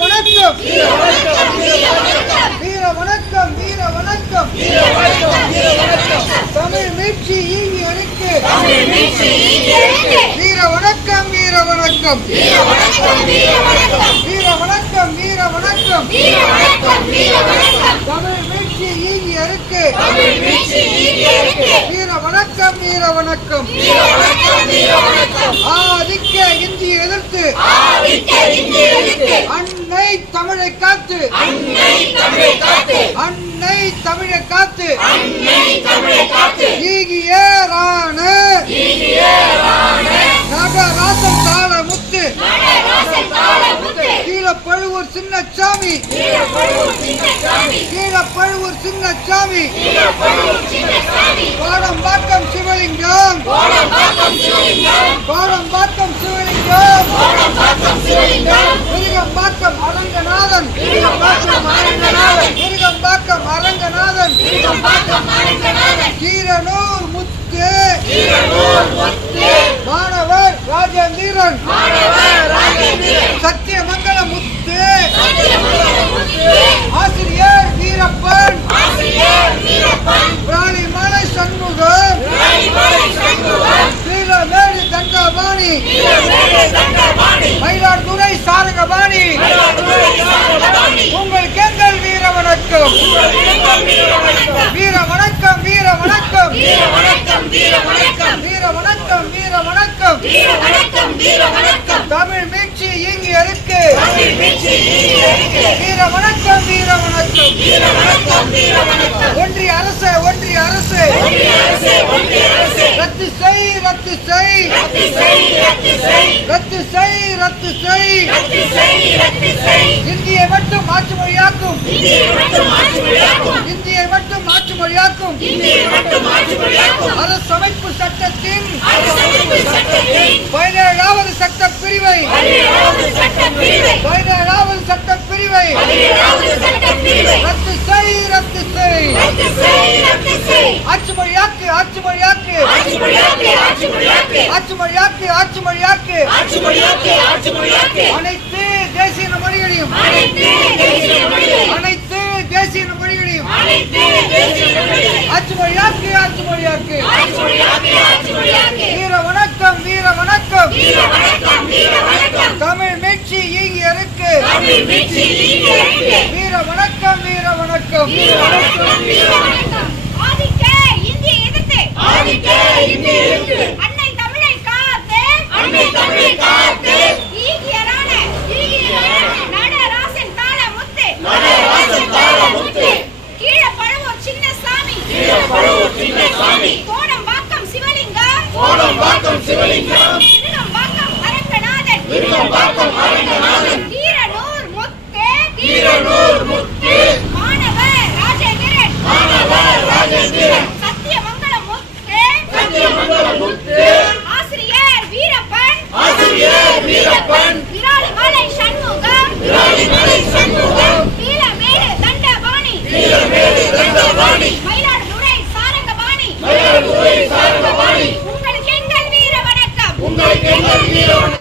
வணக்கம். வீர வணக்கம் வீர வணக்கம். தமிழ் மீட்சி வீர வணக்கம் வீர வணக்கம். வீர வணக்கம் வீர வணக்கம். தமிழ் மீட்சி ஈவி அணிக்கு. வீர வணக்கம் வீர வணக்கம். ஆதிக்க இந்திய எதிர்த்து. அன்னை தமிழை காத்து. அன்னை தமிழை காத்து. ஈகியேரான நகராசன் தாளமுத்து. கீழப்பழுவூர் சின்னச்சாமி. கீழப்பழுவூர் சின்னச்சாமி. கோடம்பாக்கம் சிவலிங்கம். கோடம்பாக்கம் சிவலிங்கம். ராஜேந்திரன். சத்தியமங்கல முத்து ஆசிரியர் வீரப்பன். பிராணிமலை சண்முகம். கீழமேடு தண்டபாணி மயிலாடுதுறை சாரகபாணி உங்களுக்கு எங்கள் வீர வணக்கம் வீர வணக்கம். வீர வணக்கம் வீர வணக்கம். வீர வணக்கம். தமிழ் மீட்சி இங்கு இருக்கு. வீர வணக்கம் வீர வணக்கம். ஒன்றிய அரசு ஒன்றிய அரசு. ரத்து செய் ரத்து செய். ரத்து செய் ரத்து செய். இந்தியை மட்டும் மாற்று மொழியாக்கும். இந்தியை மட்டும் மாற்று மொழியாக்கும். அரசமைப்பு சட்டத்தின் சட்ட பிரிவை பதினேழாவது சட்ட பிரிவை. ரத்து செய் ரத்து செய். ஆட்சி மொழியாக்கு ஆட்சி மொழியாக்கு ஆட்சி மொழியாக்கு ஆட்சி மொழியாக்கு அனைத்து தேசிய மொழிகளையும். அனைத்து தேசிய மொழிகளையும். ஆட்சி மொழியாக்கு ஆட்சி மொழியாக்கு வீர வணக்கம் வீர வணக்கம் தமிழ் மீட்சி ஈங்கி இருக்கு. வீர வணக்கம் வீர வணக்கம். ஆதிக்க இந்திய எதிர்த்து. அரங்கநாதன்